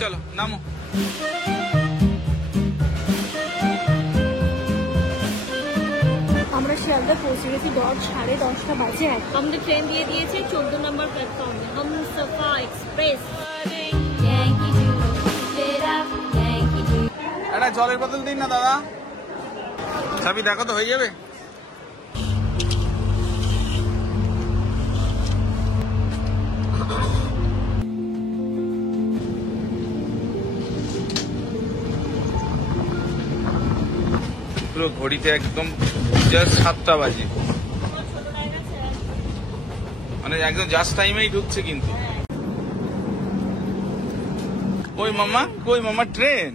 চলো নামো। আমরা শিয়ালদা পৌঁছে গেছি 10:30 বাজে। আমাদের ট্রেন দিয়ে দিয়েছে 14 নম্বর প্ল্যাটফর্মে, হামসফর এক্সপ্রেস। একটা জলের বোতল দিন না দাদা। চাবি দেখো তো হয়ে যাবে। পুরো ঘড়িতে একদম জাস্ট 7টা বাজে, মানে একদম জাস্ট টাইমেই ঢুকছে। কিন্তু কই মামা, কই মামা ট্রেন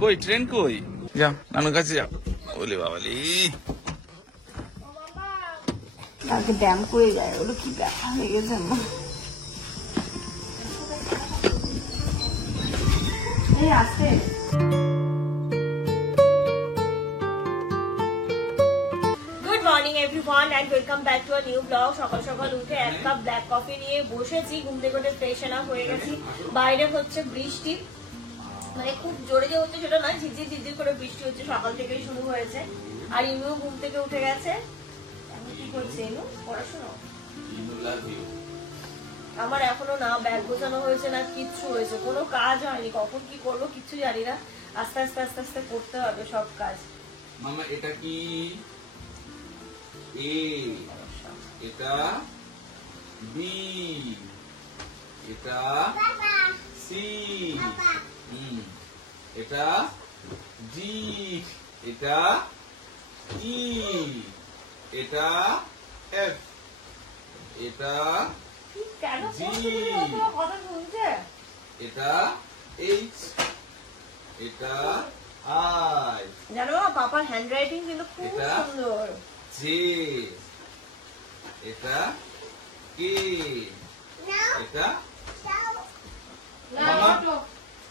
কই, ট্রেন কই? যাও নানুর কাছে যাও। বলে বাবালি আগে ব্যায়াম করে যায়, ওগুলো কি ব্যথা হয়ে গেছে আমার। এই আছে everyone and welcome back to a new vlog. সকাল সকাল উঠে এক কাপ ব্ল্যাক কফি নিয়ে বসেছি, ঘুম থেকে উঠে ফ্রেশ আপ হয়ে গেছি। বাইরে হচ্ছে বৃষ্টি, মানে খুব জোরে যে হচ্ছে সেটা নয়, ঝিরঝির ঝিরঝির করে বৃষ্টি হচ্ছে, সকাল থেকেই শুরু হয়েছে। আর ইনুও ঘুম থেকে উঠে গেছে। এখন কি করছে ইনু? পড়াশোনা। আমার এখনো না ব্যাগ গোছানো হয়েছে না কিচ্ছু হয়েছে, কোনো কাজ হয়নি। কখন কি করবো কিচ্ছু জানি না, আস্তে আস্তে আস্তে আস্তে করতে হবে সব কাজ। মামা এটা কি? এ, এটা বি, এটা সি, এটা জি, এটা ই, এটা এফ, এটা জি, এটা এইচ, এটা আই। জানো পাপার হ্যান্ডরাইটিং কিন্তু খুব সুন্দর। জে, এটা কে, এটা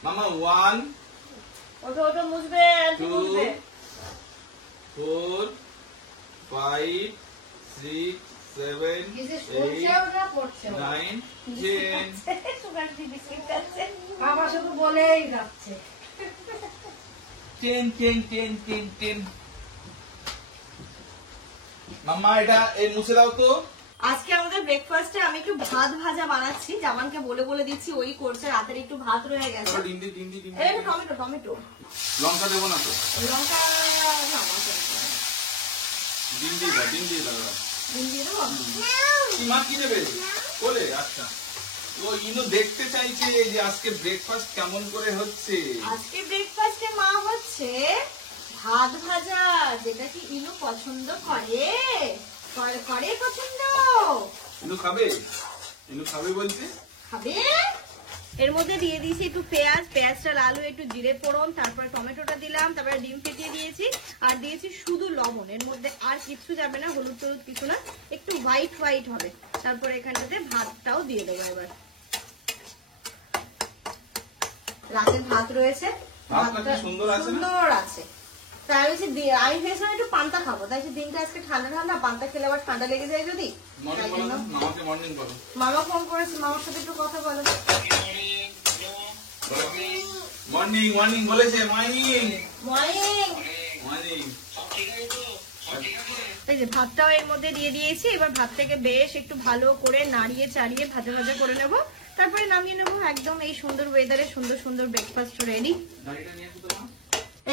মামা 1 ওটা ওটা মুছবে, 2 4 5 6 7 8 9 10 বাবা শুধু বলেই যাচ্ছে 10 মাম্মা এটা এই মুছে দাও তো। আজকে আমাদের ব্রেকফাস্টে আমি একটু ভাত ভাজা বানাচ্ছি, জামানকে বলে বলে দিচ্ছি, ওই করছে। রাতের একটু ভাত রয়ে গেছে। টমেটো টমেটো লঙ্কা দেবো না তো? লঙ্কা ডিম দিয়ে দাও, ডিম দিয়ে দাও। ডিম দিয়ে দেবো। কি মা কি নেবে বলে? আচ্ছা ও ইনো দেখতে চাইছে যে আজকে ব্রেকফাস্ট কেমন করে হচ্ছে। আজকে ব্রেকফাস্টে মা হচ্ছে ভাত ভাজা, যেটা কি ইনু পছন্দ করে করে পছন্দ। ইনু খাবে? ইনু খাবে বলছে, খাবে। এর মধ্যে দিয়ে দিয়েছি একটু পেঁয়াজ, পেঁয়াজটা লাল হয়ে একটু জিরে ফোড়ন, তারপরে টমেটোটা দিলাম, তারপরে ডিম ফেটিয়ে দিয়েছি, আর দিয়েছি শুধু লবণ। এর মধ্যে আর কিছু যাবে না, হলুদ টলুদ কিছু না, একটু হোয়াইট হোয়াইট হবে। তারপরে এখানটাতে ভাতটাও দিয়ে দেবো। এবার রাতের ভাত রয়েছে, ভাতটা সুন্দর আছে। তাই আমি ভেবেছিলাম একটু পান্তা খাবো, তাই দিনটা আজকে ঠান্ডা ঠান্ডা, পান্তা খেলে আবার ঠান্ডা লেগে যায় যদি। মামা ফোন করেছে, মামার সাথে একটু কথা বলো। মর্নিং মর্নিং বলেছে, মর্নিং মর্নিং। এই যে ভাতটাও এর মধ্যে দিয়ে দিয়েছি। এবার ভাতটাকে বেশ একটু ভালো করে নাড়িয়ে চাড়িয়ে ভাজা ভাজা করে নেব, তারপরে নামিয়ে নেবো। একদম এই সুন্দর ওয়েদারে সুন্দর সুন্দর ব্রেকফাস্ট রেডি।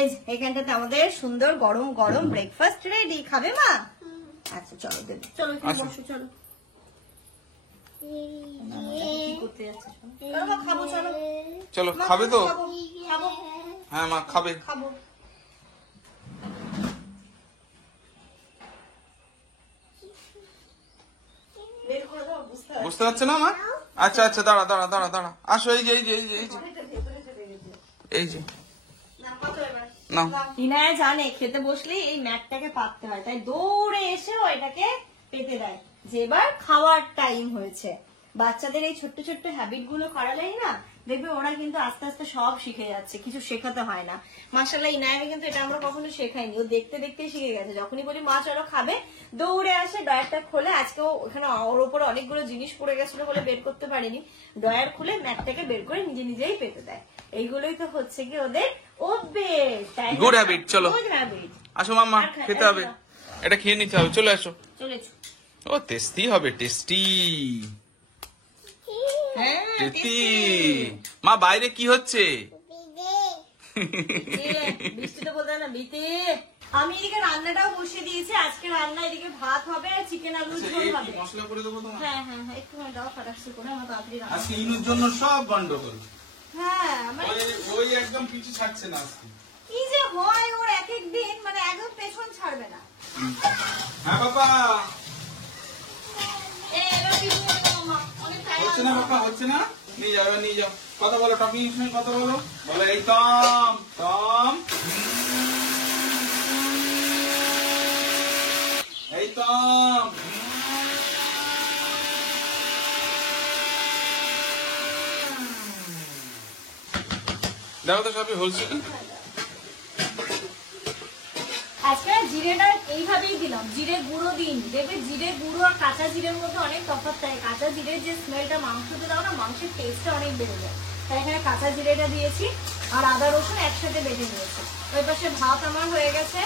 এই এখানটাতে আমাদের সুন্দর গরম গরম ব্রেকফাস্ট রেডি। খাবে মা? আচ্ছা চলো দেবো, চলো বসো, চলো খাবো, চলো চলো খাবে তো? খাবো, হ্যাঁ মা খাবে, খাবো। বুঝতে পারছে না মা? আচ্ছা আচ্ছা দাঁড়া দাঁড়া দাঁড়া দাঁড়া, আসো। এই যে এই যে এই যে এই যে এই যে ইনায়া জানে খেতে বসলেই এই ম্যাটটাকে পাততে হয়, তাই দৌড়ে এসে ও এটাকে পেতে দেয় যে এবার খাওয়ার টাইম হয়েছে। বাচ্চাদের এই ছোট্ট ছোট্ট হ্যাবিট গুলো করালেই না দেখবে ওরা কিন্তু আস্তে আস্তে সব শিখে যাচ্ছে, কিছু শেখাতে হয় না। মাশাআল্লাহ ইনায়াকে কিন্তু এটা আমরা কখনো শেখাইনি, ও দেখতে দেখতেই শিখে গেছে। যখনই বলি মা চলো খাবে, দৌড়ে আসে, ডয়ারটা খোলে। আজকেও ওখানে ওর উপরে অনেকগুলো জিনিস পড়ে গেছিল বলে বের করতে পারিনি, ডয়ার খুলে ম্যাটটাকে বের করে নিজে নিজেই পেতে দেয়। এইগুলোই তো হচ্ছে কি ওদের অভ্যেস, তাই না? Good habit. চলো গুড হ্যাবিট। আসো মাম্মা, খেতে হবে, এটা খেয়ে নিতে হবে। চলে আসো। চলেছো। ও টেস্টি হবে, টেস্টি হ্যাঁ টেস্টি। মা বাইরে কি হচ্ছে? বৃষ্টিতে বলতে না বিতে। আমি এদিকে রান্নাটাও বসিয়ে দিয়েছি। আজকে রান্না এদিকে ভাত হবে, চিকেন আলুর ঝোল হবে। মশলা করে দেবো তোমার? হ্যাঁ হ্যাঁ হ্যাঁ, একটু দাও ফাটাচ্ছি করে, আমার তাড়াতাড়ি রান্না। আজকে ইনুর জন্য সব গন্ডগোল। হ্যাঁ মানে ওই একদম পিছু ছাড়ছে না আজকে। কি যে হয় ওর এক এক দিন, মানে একদম পেছন ছাড়বে না। হ্যাঁ বাবা, এই এবার পিছু করে দাও মা, অনেক টাইম হচ্ছে না বাবা, হচ্ছে না। নিয়ে যাও, এবার নিয়ে যাও। কথা বলো, টকিং সঙ্গে কথা বলো। বলো এই টম টম, এই টম। দেখো তো সবই হলছিল। আজকে জিরেটা এইভাবেই দিলাম, জিরে গুঁড়ো দিন। দেখবে জিরে গুঁড়ো আর কাঁচা জিরের মধ্যে অনেক তফাৎ থাকে। কাঁচা জিরের যে স্মেলটা মাংসতে দাও না, মাংসের টেস্টটা অনেক বেড়ে যায়। তাই এখানে কাঁচা জিরেটা দিয়েছি আর আদা রসুন একসাথে বেটে নিয়েছি। ওই পাশে ভাত আমার হয়ে গেছে,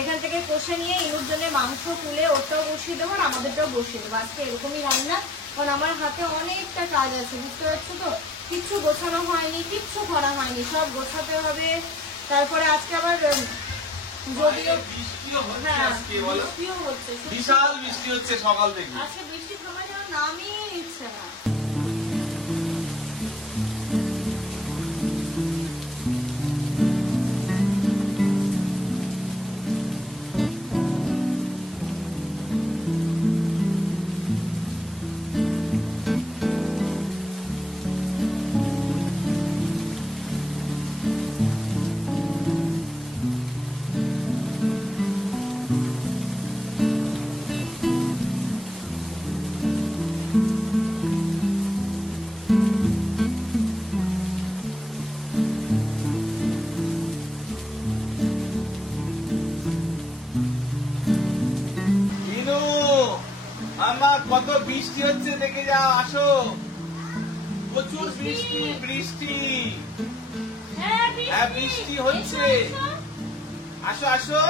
এখান থেকে কষে নিয়ে ইনুর জন্য মাংস তুলে ওটাও বসিয়ে দেবো আর আমাদেরটাও বসিয়ে দেবো। আজকে এরকমই রান্না, কারণ আমার হাতে অনেকটা কাজ আছে, বুঝতে পারছো তো। কিচ্ছু গোছানো হয়নি, কিচ্ছু করা হয়নি, সব গোছাতে হবে। তারপরে আজকে আবার যদিও বৃষ্টিও হচ্ছে হ্যাঁ আজকে, বলো। বৃষ্টিও হচ্ছে, বিশাল বৃষ্টি হচ্ছে সকাল থেকে। আজকে বৃষ্টি থামার যেন নামই নিচ্ছে না। ইনু, আমার কত বৃষ্টি হচ্ছে দেখে যাও, আসো। প্রচুর বৃষ্টি বৃষ্টি। হ্যাঁ হ্যাঁ বৃষ্টি হচ্ছে, আসো আসো।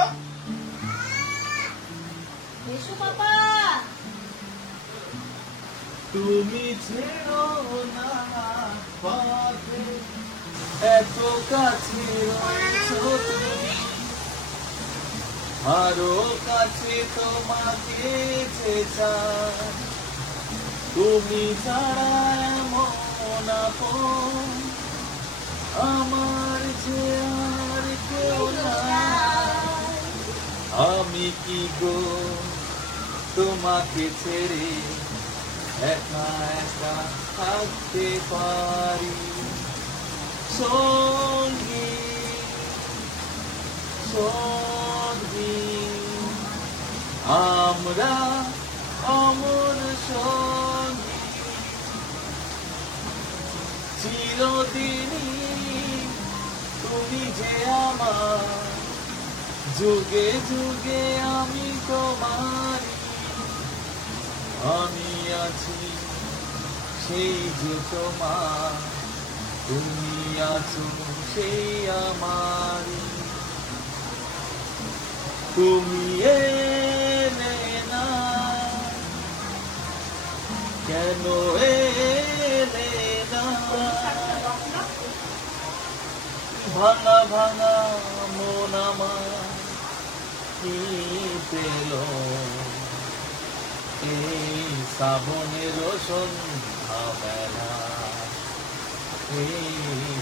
এসো বাবা। তুমি ছেড়ো না পথে, এত কাছে রয়েছো তুমি, আরো কাছে তোমাকে চাই। তুমি ছাড়া এমন আপন আমার যে আর কেউ নাই। আমি কি গো তোমাকে ছেড়ে একা একা থাকতে পারি। সঙ্গী সঙ্গী আমরা অমর সঙ্গী, চিরদিনই তুমি যে আমার, যুগে যুগে আমি তোমার। আমি আছি সেই যে তোমার, তুমি আছো সেই আমার। তুমি এলে না কেন, এলে না। ভাঙা ভাঙা মন আমার কি পেল এই শ্রাবণের সন্ধ্যাবেলা, এই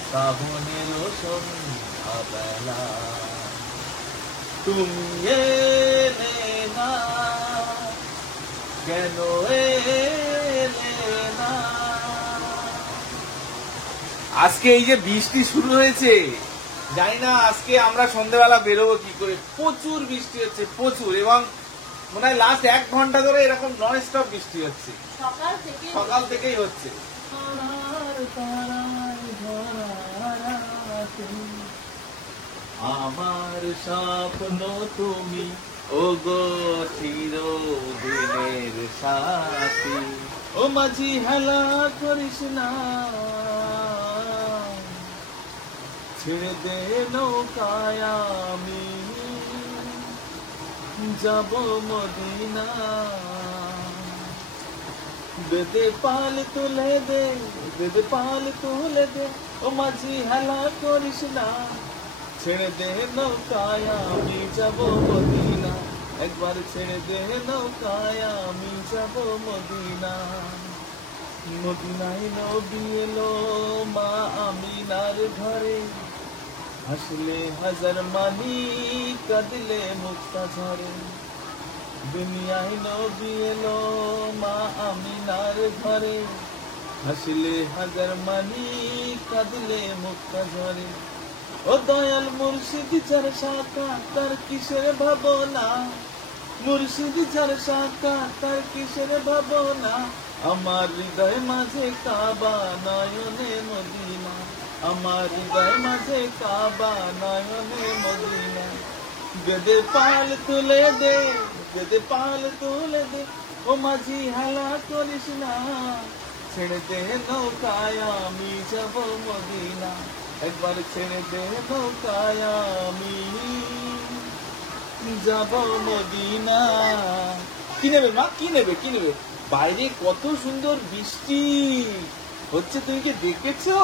শ্রাবণের সন্ধ্যাবেলা। তুমি এলে না কেন, এলে না। আজকে এই যে বৃষ্টি শুরু হয়েছে, জানি না আজকে আমরা সন্ধ্যেবেলা বেরোবো কি করে। প্রচুর বৃষ্টি হচ্ছে, প্রচুর, এবং মনে হয় লাস্ট 1 ঘন্টা ধরে এরকম নন স্টপ বৃষ্টি হচ্ছে, সকাল থেকে সকাল থেকেই হচ্ছে। আমার স্বপ্ন তুমি, ও গো চিরদিনের সাথী। ও মাঝি হেলা করিস না, ছেড়ে দে নৌকায় আমি যাব মদিনা। বেদে পাল তুলে দে, বেদে পাল তুলে দে, ও মাঝি হেলা করিস না, ছেড়ে দে নৌকায় আমি যাব মদিনা। একবার ছেড়ে দে নৌকায় আমি যাব মদিনা। মদিনায় নবী এলো মা আমিনার ঘরে, হাসলে হাজার মাহি কাঁদলে মুক্তা ঝরে। দুনিয়ায় নবী এলো মা আমিনার ঘরে, হাসলে হাজার মাহি কাঁদলে মুক্তা ঝরে। ও দয়াল মুর্শিদ যার শাখা তার কিসের ভাবনা, মুর্শিদ যার শাখা তার কিসের ভাবনা। আমার হৃদয় মাঝে কাবা নয়নে মদিনা, আমার হৃদয় মাঝে কাবা নয়নে মদিনা। বেদে পাল তুলে দে, বেদে পাল তুলে দে, ও মাঝি হেলা করিস না, ছেড়ে দে নৌকায় আমি যাব মদিনা। একবার ছেড়ে দে নৌকায় আমি যাব মদিনা। কি নেবে মা, কি নেবে, কি নেবে? বাইরে কত সুন্দর বৃষ্টি হচ্ছে, তুমি কি দেখেছো?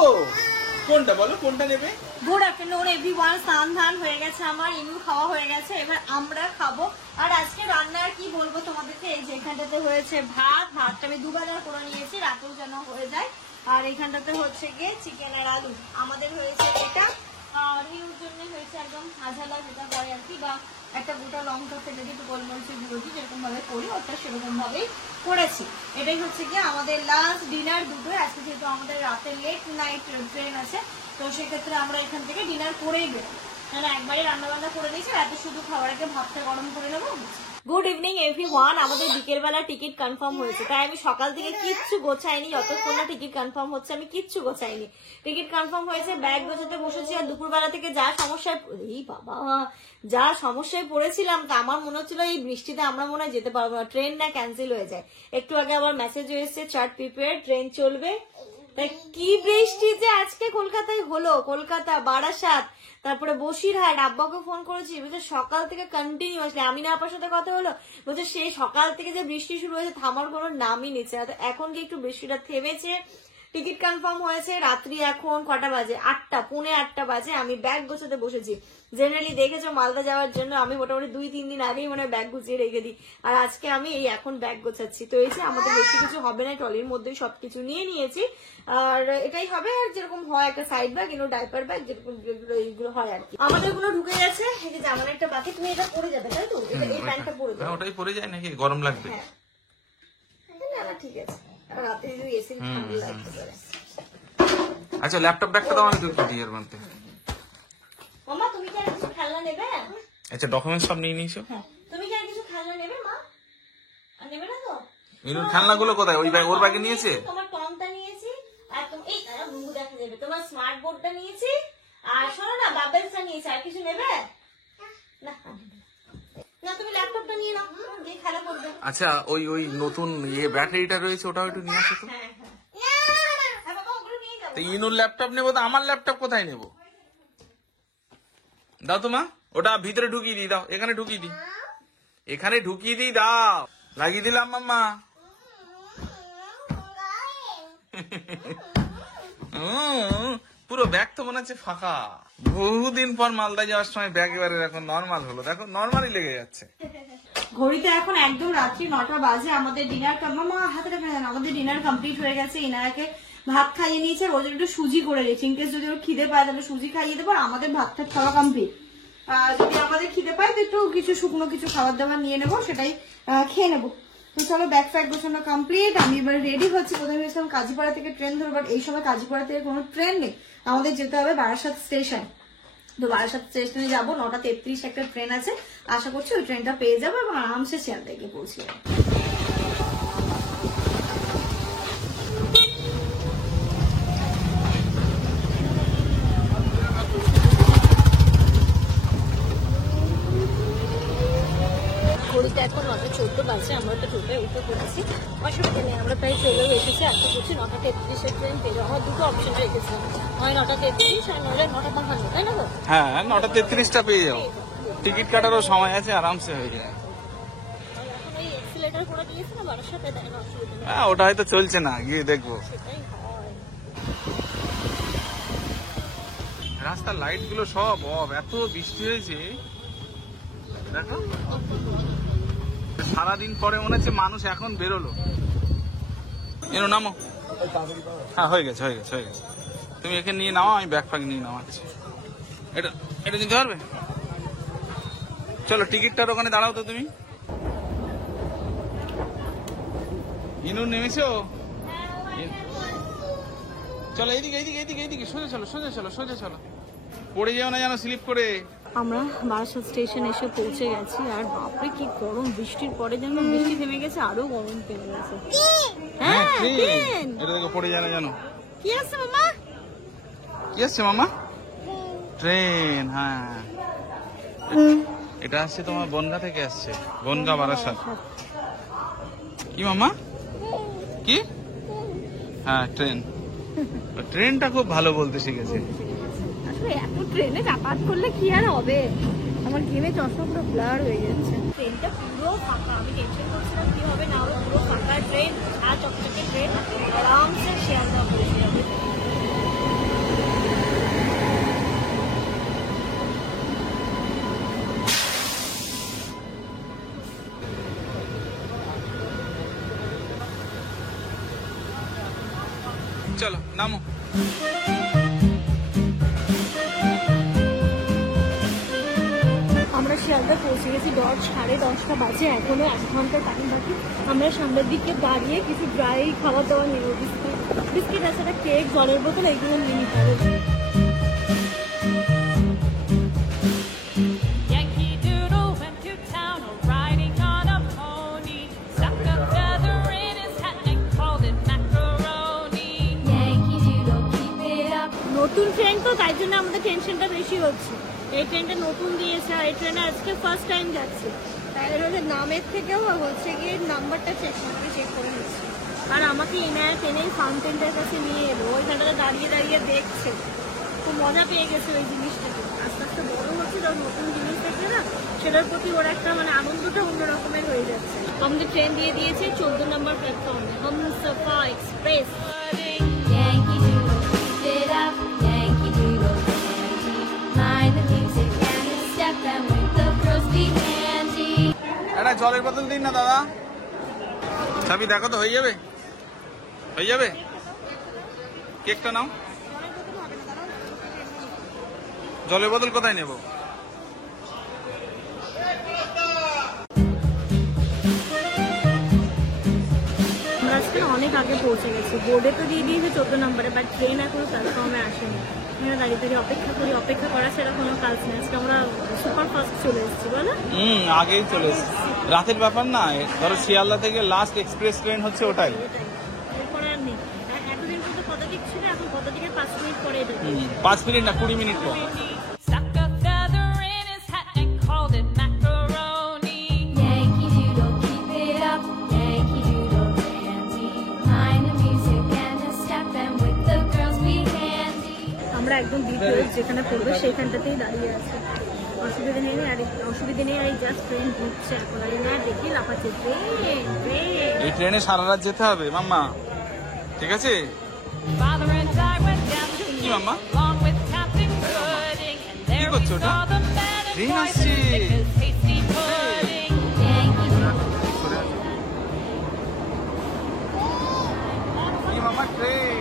কোনটা বলো, কোনটা নেবে? Good afternoon everyone. স্নান ধান হয়ে গেছে আমার, ইনুর খাওয়া হয়ে গেছে, এবার আমরা খাবো। আর আজকে রান্না আর কি বলবো তোমাদেরকে, এই যে এখানটাতে হয়েছে ভাত, ভাতটা আমি দুবেলা করে নিয়েছি রাতেও যেন হয়ে যায়। আর এইখানটাতে হচ্ছে গিয়ে চিকেন আর আলু। আমাদের হয়েছে এটা, আর ইনুর জন্য হয়েছে একদম ঝাঝালা যেটা হয় আর কি, বা একটা গোটা লঙ্কা ফেলে দিয়ে একটু গোলমরিচের গুঁড়ো দিয়ে যেরকম ভাবে করি ওটা সেরকম ভাবেই করেছি। এটাই হচ্ছে গিয়ে আমাদের লাস্ট ডিনার দুটো। আজকে যেহেতু আমাদের রাতে লেট নাইট ট্রেন আছে, তো সেক্ষেত্রে আমরা এখান থেকে ডিনার করেই বেরোবো। মানে একবারে রান্না বান্না করে নিয়েছি, রাতে শুধু খাবার আগে ভাতটা গরম করে নেবো। Good evening everyone. আমাদের বিকেল বেলা টিকিট কনফার্ম হয়েছে, তাই আমি সকাল থেকে কিচ্ছু গোছাইনি, যতক্ষণ না টিকিট কনফার্ম হচ্ছে আমি কিচ্ছু গোছাইনি। টিকিট কনফার্ম হয়েছে, ব্যাগ গোছাতে বসেছি। আর দুপুরবেলা থেকে যা সমস্যায়, এই বাবা যা সমস্যায় পড়েছিলাম, তা আমার মনে হচ্ছিল এই বৃষ্টিতে আমরা মনে হয় যেতে পারবো না, ট্রেন না ক্যান্সেল হয়ে যায়। একটু আগে আবার মেসেজ হয়েছে চার্ট প্রিপেয়ার, ট্রেন চলবে। কি বৃষ্টি যে আজকে কলকাতায় হলো, কলকাতা, বারাসাত, তারপরে বসিরহাট। আব্বাকে ফোন করেছি, বলছে সকাল থেকে কন্টিনিউয়াসলি। আমিনা আপার সাথে কথা হলো, বলছে সেই সকাল থেকে যে বৃষ্টি শুরু হয়েছে থামার কোনো নামই নিচ্ছে না। এখন কি একটু বৃষ্টিটা থেমেছে, টিকিট কনফার্ম হয়েছে। রাত্রি এখন কটা বাজে, 8টা, পৌনে 8টা বাজে। আমি ব্যাগ গোছাতে বসেছি। জেনারেলি দেখেছো মালদা যাওয়ার জন্য আমি মোটামুটি 2-3 দিন আগেই মানে ব্যাগ গুছিয়ে রেখে দিই, আর আজকে আমি এই এখন ব্যাগ গোছাচ্ছি। তো এই যে আমাদের বেশি কিছু হবে না, ট্রলির মধ্যেই সবকিছু নিয়ে নিয়েছি, আর এটাই হবে। আর যেরকম হয় একটা সাইড ব্যাগ, এগুলো ডাইপার ব্যাগ, যেরকম এইগুলো হয় আর কি। আমাদের গুলো ঢুকে গেছে। এই যে জামার একটা বাকি, তুমি এটা পরে যাবে তাই তো? এই প্যান্টটা পরে যাবে। ওটাই পরে যায় নাকি, গরম লাগবে? না না ঠিক আছে, রাতে যদি এসি ঠান্ডা লাগতে পারে। আচ্ছা ল্যাপটপ ব্যাগটা দাও আমি দুটো দিয়ে এর মধ্যে। মামা তুমি কি আর কিছু খেলনা নেবে? আচ্ছা ডকুমেন্টস সব নিয়ে নিয়েছো? হ্যাঁ। তুমি কি আর কিছু খেলনা নেবে মা? আর নেবে না তো? মিনুর খেলনাগুলো কোথায়? ওই ব্যাগ, ওর ব্যাগে নিয়েছে? তোমার টমটা নিয়েছি, আর তুমি এই মুখ দেখা যাবে, তোমার স্মার্ট বোর্ডটা নিয়েছি, আর শোনো না বাবেলসটা নিয়েছি। আর কিছু নেবে না? না তুমি ল্যাপটপটা নিয়ে নাও, যে খেলা করবে। আচ্ছা ওই ওই নতুন ব্যাটারিটা রয়েছে, ওটাও একটু নিয়ে আসো তো। হ্যাঁ হ্যাঁ বাবা ওগুলো নিয়ে যাবো। তো ইনুর ল্যাপটপ নেবো, তো আমার ল্যাপটপ কোথায় নেবো? দাও তো মা, ওটা ভিতরে ঢুকিয়ে দিই, দাও এখানে ঢুকিয়ে দিই, এখানে ঢুকিয়ে দিই, দাও। লাগিয়ে দিলাম মাম্মা। পুরো ব্যাগ তো মনে হচ্ছে ফাঁকা। বহুদিন পর মালদা যাওয়ার সময় ব্যাগ এবারে এখন নর্মাল হলো, দেখো নর্মালি লেগে যাচ্ছে। ঘড়িতে এখন একদম রাত্রি 9টা বাজে। আমাদের ডিনার আমাদের ডিনার কমপ্লিট হয়ে গেছে। ইনায়াকে ভাত খাইয়ে নিয়েছে, ওর জন্য একটু সুজি করে দিয়েছি, ইনকেস যদি ওর খিদে পায় তাহলে সুজি খাইয়ে দেবো। আর আমাদের ভাতটা খাওয়া কমপ্লিট। যদি আমাদের খিদে পায় তো একটু কিছু শুকনো কিছু খাবার দাবার নিয়ে নেবো, সেটাই খেয়ে নেবো। তো চলো ব্যাগ ফ্যাগ গোছানো কমপ্লিট। আমি এবার রেডি হচ্ছি। প্রথমে ভেবেছিলাম কাজীপাড়া থেকে ট্রেন ধরবো, বাট এই সময় কাজীপাড়া থেকে কোনো ট্রেন নেই, আমাদের যেতে হবে বারাসাত স্টেশন। তো বারাসাত স্টেশনে যাবো, 9:33 একটা ট্রেন আছে, আশা করছি ওই ট্রেনটা পেয়ে যাবো এবং আরামসে শিয়ালদায় গিয়ে পৌঁছে যাবো। ঘড়িতে এখন 9:14 বাজে, আমরা তো টোটোয় উঠে পড়েছি, অসুবিধা নেই, আমরা প্রায় চলেও এসেছি। আজকে করছি 9:33-এর ট্রেন পেয়ে। আমার দুটো অপশন রেখেছিলাম, হয় 9:33 আর নইলে 9:55, তাই না গো? হ্যাঁ 9:33টা পেয়ে যাও, টিকিট কাটারও সময় আছে, আরামসে হয়ে যায়। এখন এই এক্সিলেটার করে দিয়েছে না বারাসাতে, তাই না? অসুবিধা নেই, হ্যাঁ ওটা হয়তো চলছে না, গিয়ে দেখবো। সেটাই হয়। রাস্তার লাইট গুলো সব অফ, এত বৃষ্টি হয়েছে দেখো। সারাদিন পরে মনে হচ্ছে মানুষ এখন বেরোলো। এনো নামো। হ্যাঁ হয়ে গেছে হয়ে গেছে হয়ে গেছে, তুমি এখানে নিয়ে নাও, আমি ব্যাগ ফ্যাগ নিয়ে নামাচ্ছি। এটা এটা নিতে পারবে? চলো টিকিটটার ওখানে দাঁড়াও তো তুমি। ইনু নেমেছো? চলো এইদিকে এইদিকে এইদিকে এইদিকে, সোজা চলো সোজা চলো সোজা চলো, পড়ে যাও না যেন স্লিপ করে। আমরা বারাসাত স্টেশন এসে পৌঁছে গেছি, আর বাপরে কি গরম, বৃষ্টির পরে যেন বৃষ্টি থেমে গেছে, আরো গরম পেয়ে গেছে। হ্যাঁ ট্রেন। এটা দেখো পড়ে যায় না জানো। কি আছে মামা? কি আসছে মামা? ট্রেন। হ্যাঁ এটা আসছে তোমার বনগা থেকে আসছে, বনগা বারাসাত। কি মামা? কি? হ্যাঁ ট্রেন। ট্রেনটা খুব ভালো বলতে শিখেছে। আসলে এত ট্রেনে যাতায়াত করলে কি আর হবে, আমার ঘেমে চশমা পুরো ব্লার হয়ে যাচ্ছে। ট্রেনটা পুরো ফাঁকা, আমি টেনশন করছিলাম কি হবে না হবে, পুরো ফাঁকা ট্রেন, আর চকচকে ট্রেন, আরামসে শিয়ালদা পৌঁছে যাবে। চলো নামো। আমরা শিয়ালদা পৌঁছে গেছি, 10:30 বাজে, এখনো 1 ঘন্টা টাইম বাকি। আমরা সামনের দিকে দাঁড়িয়ে কিছু ড্রাই খাবার দাবার নেব, বিস্কিট আছে, একটা কেক, জলের বোতল, এইগুলো নিয়ে নিতে হবে। Yankee Doodle went to town riding on a pony, stuck a feather in his hat and called it macaroni. Yankee Doodle, keep it up. নতুন ট্রেন তো, তাই জন্য আমাদের টেনশনটা বেশি হচ্ছে। এই ট্রেনটা নতুন দিয়েছে, আর এই ট্রেনে আজকে ফার্স্ট টাইম যাচ্ছে, তাই হচ্ছে নামের থেকেও হচ্ছে গিয়ে নাম্বারটা চেক করে নিচ্ছে। আর আমাকে এনায়েত এনেই ফাউন্টেনটার কাছে নিয়ে এলো, ওইখানটাতে দাঁড়িয়ে দাঁড়িয়ে দেখছে, খুব মজা পেয়ে গেছে ওই জিনিসটাকে। আস্তে আস্তে বড় হচ্ছে, তো নতুন জিনিস দেখলে না, সেটার প্রতি ওর একটা মানে আনন্দটা অন্য রকমের হয়ে যাচ্ছে। আমাদের ট্রেন দিয়ে দিয়েছে 14 নম্বর প্ল্যাটফর্মে, Humsafar express. Yankee Doodle, keep it up. Yankee Doodle dandy, mind the music and the step, and with the girls be handy. একটা জলের বোতল দিন না দাদা। চাবি দেখো তো, হয়ে যাবে হয়ে যাবে। কেকটা নাও। জলের বোতল কোথায় নেব? আমরা আজকে অনেক আগে পৌঁছে গেছি, বোর্ডে তো দিয়ে দিয়েছে 14 নম্বরে, বাট ট্রেন এখনো প্ল্যাটফর্মে আসেনি। আমরা দাঁড়িয়ে দাঁড়িয়ে অপেক্ষা করা ছাড়া কোনো কাজ নেই। আজকে আমরা সুপার ফাস্ট চলে এসেছি, বলো? আগেই চলে এসেছি, রাতের ব্যাপার না, ধরো শিয়ালদা থেকে লাস্ট এক্সপ্রেস ট্রেন হচ্ছে ওটাই। এরপরে আর নেই। এতদিন পর্যন্ত কত দিক ছিল, এখন কত দিকে 5 মিনিট পরে এটা 5 মিনিট না 20 মিনিট পর। Stuck a feather in his hat and called it macaroni. Yankee Doodle, keep it up. Yankee Doodle dandy, mind the music and the step, and with the girls be handy. আমরা একদম দ্বিতীয় যেখানে পড়বে সেইখানটাতেই দাঁড়িয়ে আছি। অসুবিধা নেই, আর জাস্ট ট্রেন ঢুকছে এখন, আর না দেখি লাফাচ্ছে ট্রেন। এই ট্রেনে সারা রাত যেতে হবে মাম্মা, ঠিক আছে? Father and I went down to কি মাম্মা? along with Captain Pudding, and there we করছো ওটা? saw the man and train boy আসছে। as thick as hasty pudding. Yankee Doodle. কি মাম্মা ট্রেন?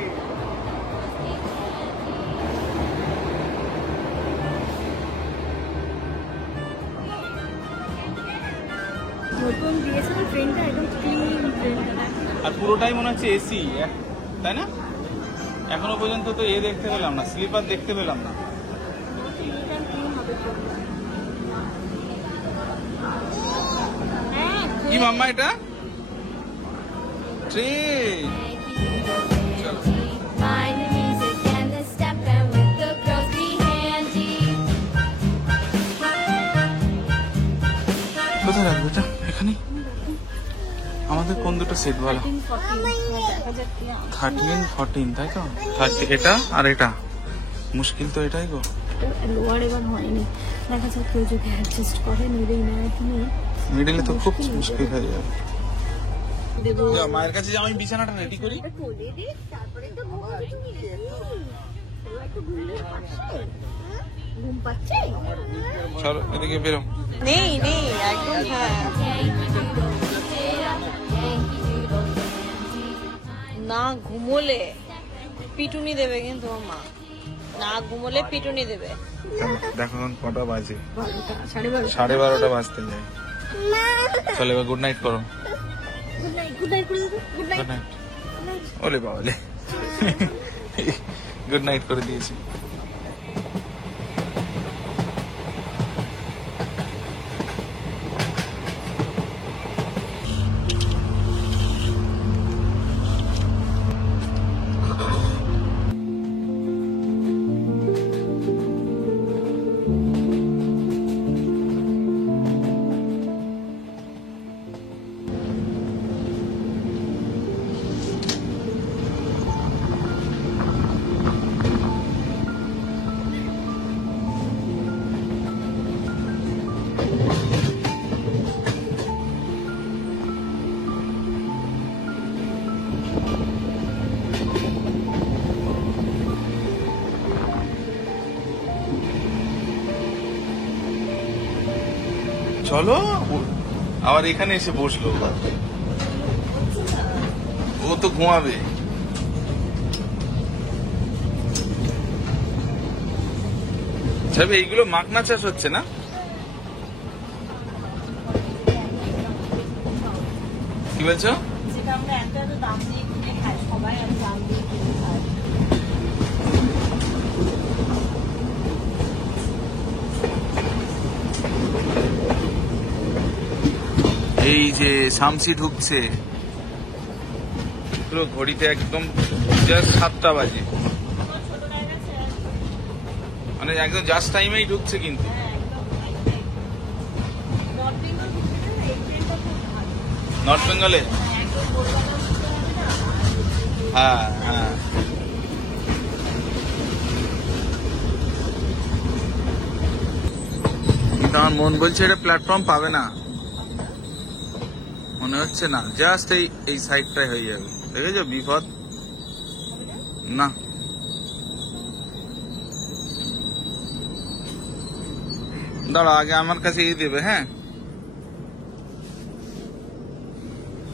নতুন দিয়েছে তো ট্রেনটা, একদম ক্লিন ট্রেনটা। আর পুরোটাই মনে হচ্ছে এসি, তাই না? এখনো পর্যন্ত তো দেখতে পেলাম না, স্লিপার দেখতে পেলাম না। কি মাম্মা এটা? Train. Mind the music and the step, and with the girls be handy. কোথায় রাখবো এটা? এখানে। মধ্যে কোন দুটো সেট ভালো? 13, 14 তাই তো? এটা আর এটা মুশকিল তো এটাই গো। লোয়ার এবার হয়নি, দেখা যাক কেউ যদি অ্যাডজাস্ট করে নিলেই না, মিডলে তো খুব মুশকিল হয়ে যাবে। মায়ের কাছে যাও, আমি বিছানাটা রেডি করি। চলো এদিকে বেরো। নেই নেই একদম। হ্যাঁ না ঘুমোলে পিটুনি দেবে কিন্তু মা, না ঘুমোলে পিটুনি দেবে। দেখো এখন কটা বাজে? 12:30। 12:30 বাজতে যায়। চলো এবার গুড নাইট করো। গুড নাইট, গুড নাইট করে দেবো। Good night. Good night. ওলে বাবালে, গুড নাইট করে দিয়েছি। চলো, আবার এখানে এসে বসলো। ও তো ঘুমাবে। এইগুলো মাখনা চাষ হচ্ছে না? কি বলছো? যেটা আমরা এত এত দাম দিয়ে কিনে খাই, সবাই এত দাম দিয়ে কিনে খায়। এই যে শামসি ঢুকছে, পুরো ঘড়িতে একদম জাস্ট 7টা বাজে, মানে একদম জাস্ট টাইমেই ঢুকছে কিন্তু। নর্থ বেঙ্গলে? হ্যাঁ হ্যাঁ। কিন্তু আমার মন বলছে এটা প্ল্যাটফর্ম পাবে না, মনে হচ্ছে না। জাস্ট এই সাইডটাই হয়ে যাবে। দেখেছো বিপদ না। দাঁড়া, আগে আমার কাছে দেবে। হ্যাঁ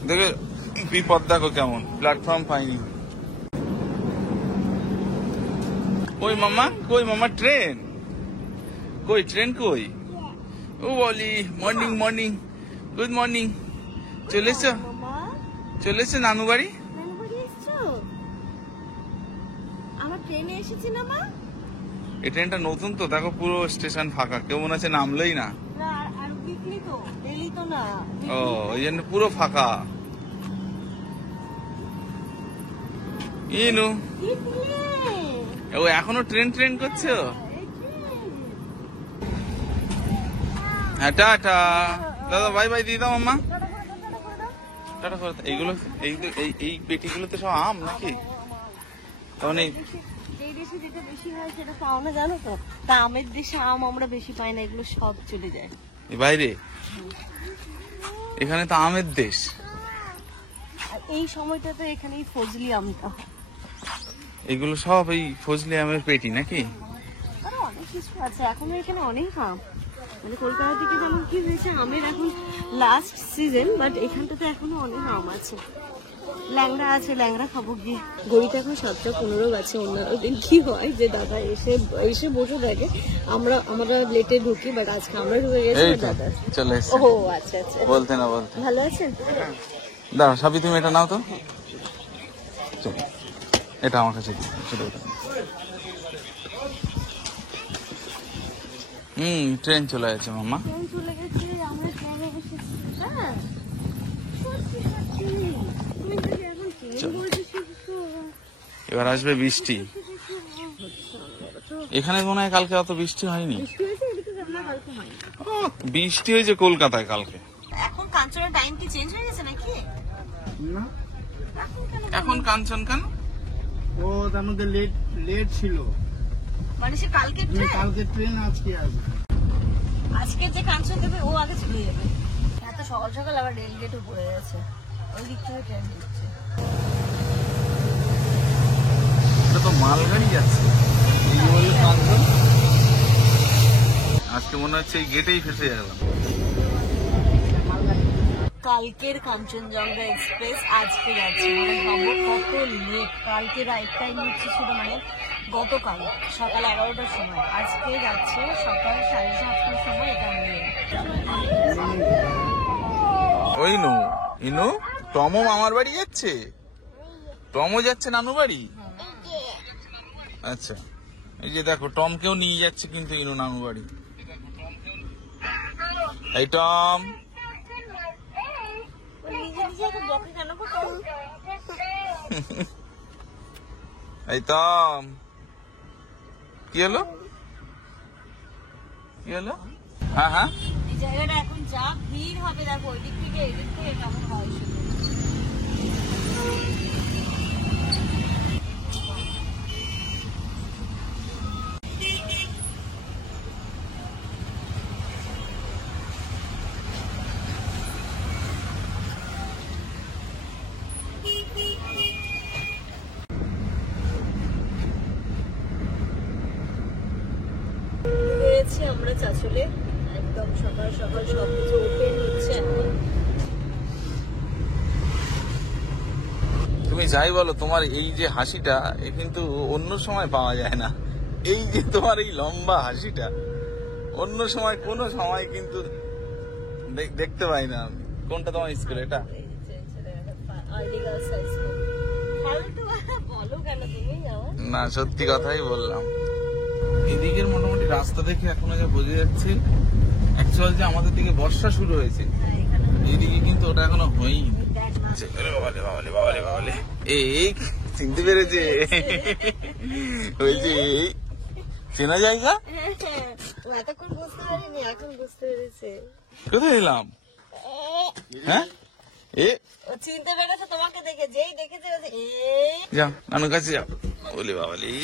দেখে বিপদ দেখো কেমন, প্ল্যাটফর্ম পাইনি। কই মামা, কই মামা ট্রেন কই, ট্রেন কই? ও বলি মর্নিং মর্নিং, গুড মর্নিং। চলেছো চলেছো নানু বাড়ি? আমার ট্রেনে এসেছি না মা। এই ট্রেনটা নতুন তো, দেখো পুরো স্টেশন ফাঁকা, কেউ মনে হচ্ছে নামলেই না। আর উইকলি তো, ডেইলি তো না। ও ওই জন্য পুরো ফাঁকা। ইনু ও এখনো ট্রেন ট্রেন করছো? হ্যাঁ টাটা দাদা, বাই বাই দিয়ে দাও মাম্মা, টাটা করে। এইগুলো এই পেটিগুলো তো সব আম নাকি? তখন এই দেশে যেটা বেশি হয় সেটা পাও না, জানো তো? তা আমের দেশে আম আমরা বেশি পাই না, এগুলো সব চলে যায় বাইরে। এখানে তো আমের দেশ। আর এই সময়টাতে এখানেই ফজলি আমটা। এগুলো সব এই ফজলি আমের পেটি নাকি? আরো অনেক কিছু আছে, এখনো এখানে অনেক আম। মানে কলকাতা থেকে যেমন কি হয়েছে আমের এখন লাস্ট সিজন, বাট এখানটাতে এখনো অনেক আম আছে। ল্যাংড়া আছে, ল্যাংড়া খাবো গিয়ে। ঘড়িতে এখন 7:15 আছে। অন্য দিন কি হয় যে দাদা এসে বসে থাকে, আমরা লেটে ঢুকি, বাট আজকে আমরা ঢুকে গেছি দাদা চলে এসেছে। ও আচ্ছা আচ্ছা, বলতে না বলতে। ভালো আছেন? দাঁড়াও সাবি, তুমি এটা নাও তো। চলো এটা আমার কাছে দিও। ট্রেন চলে গেছে মামা। চলে গেছে, আমরা ট্রেনে বসেছি। হ্যাঁ এবার আসবে বৃষ্টি। এখানে মনে হয় কালকে অত বৃষ্টি হয়নি। বৃষ্টি হয়েছে কলকাতায় কালকে। এখন কাঞ্চনের টাইম কি চেঞ্জ হয়ে গেছে নাকি? না এখন কাঞ্চন কেন? ও তার মধ্যে লেট ছিল, মানে সে কালকে কালকে ট্রেন আজকে আসবে। আজকে যে কাঞ্চন দেবে ও আগে চলে যাবে। এত সকাল সকাল আবার রেল গেটও পড়ে গেছে, ওই দিক থেকে ট্রেন দিচ্ছে। এটা তো মালগাড়ি যাচ্ছে। এই হলো কাঞ্চন। আজকে মনে হচ্ছে এই গেটেই ফেসে গেলাম। কালকের কাঞ্চনজঙ্ঘা এক্সপ্রেস আজকে যাচ্ছে, মানে ভাবো কত লেট। কালকে রাইট টাইম হচ্ছে ছিল মানে গতকাল সকাল 11টার সময়, আজকে যাচ্ছে সকাল 7:30টার সময়। এটা নিয়ে ওই ইনু টমও মামার বাড়ি যাচ্ছে, টমও যাচ্ছে নানু বাড়ি। আচ্ছা, এই যে দেখো টমকেও নিয়ে যাচ্ছে কিন্তু ইনু নানু বাড়ি। এই টম, এই টম, কি হলো? হ্যাঁ হ্যাঁ, এই জায়গাটা এখন যা ভিড় হবে দেখো, ওই দিক থেকে এদিক থেকে কেমন হয় শুধু। আমরা চাচলে একদম সকাল সকাল সবকিছু ওপেন হচ্ছে এখন। তুমি যাই বলো, তোমার এই যে হাসিটা এ কিন্তু অন্য সময় পাওয়া যায় না। এই যে তোমার এই লম্বা হাসিটা অন্য সময় কোনো সময় কিন্তু দেখতে পাই না আমি। কোনটা তোমার স্কুল? এটা না, সত্যি কথাই বললাম। এদিকের মোটামুটি রাস্তা দেখে এখন আগে বোঝা যাচ্ছে অ্যাকচুয়াল যে আমাদের দিকে বর্ষা শুরু হয়েছে, এইদিকে কিন্তু ওটা এখনো হয়নি। এই চিনতে পেরেছে, হয়েছে এই চেনা জায়গা। এতক্ষণ বুঝতে পারিনি, এখন বুঝতে পেরেছে। কোথায় এলাম? হ্যাঁ, ও চিনতে পেরেছে তোমাকে দেখে, যেই দেখেছে যাও নানুর কাছে যাও। বলে বাবালি,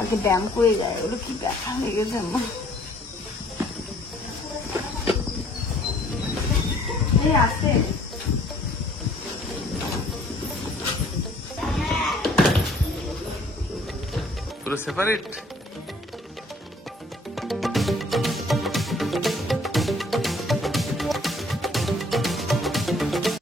আগে ব্যায়াম করে যায়, ওগুলো কি ব্যথা হয়ে গেছে আমার। আসে পুরো সেপারেট।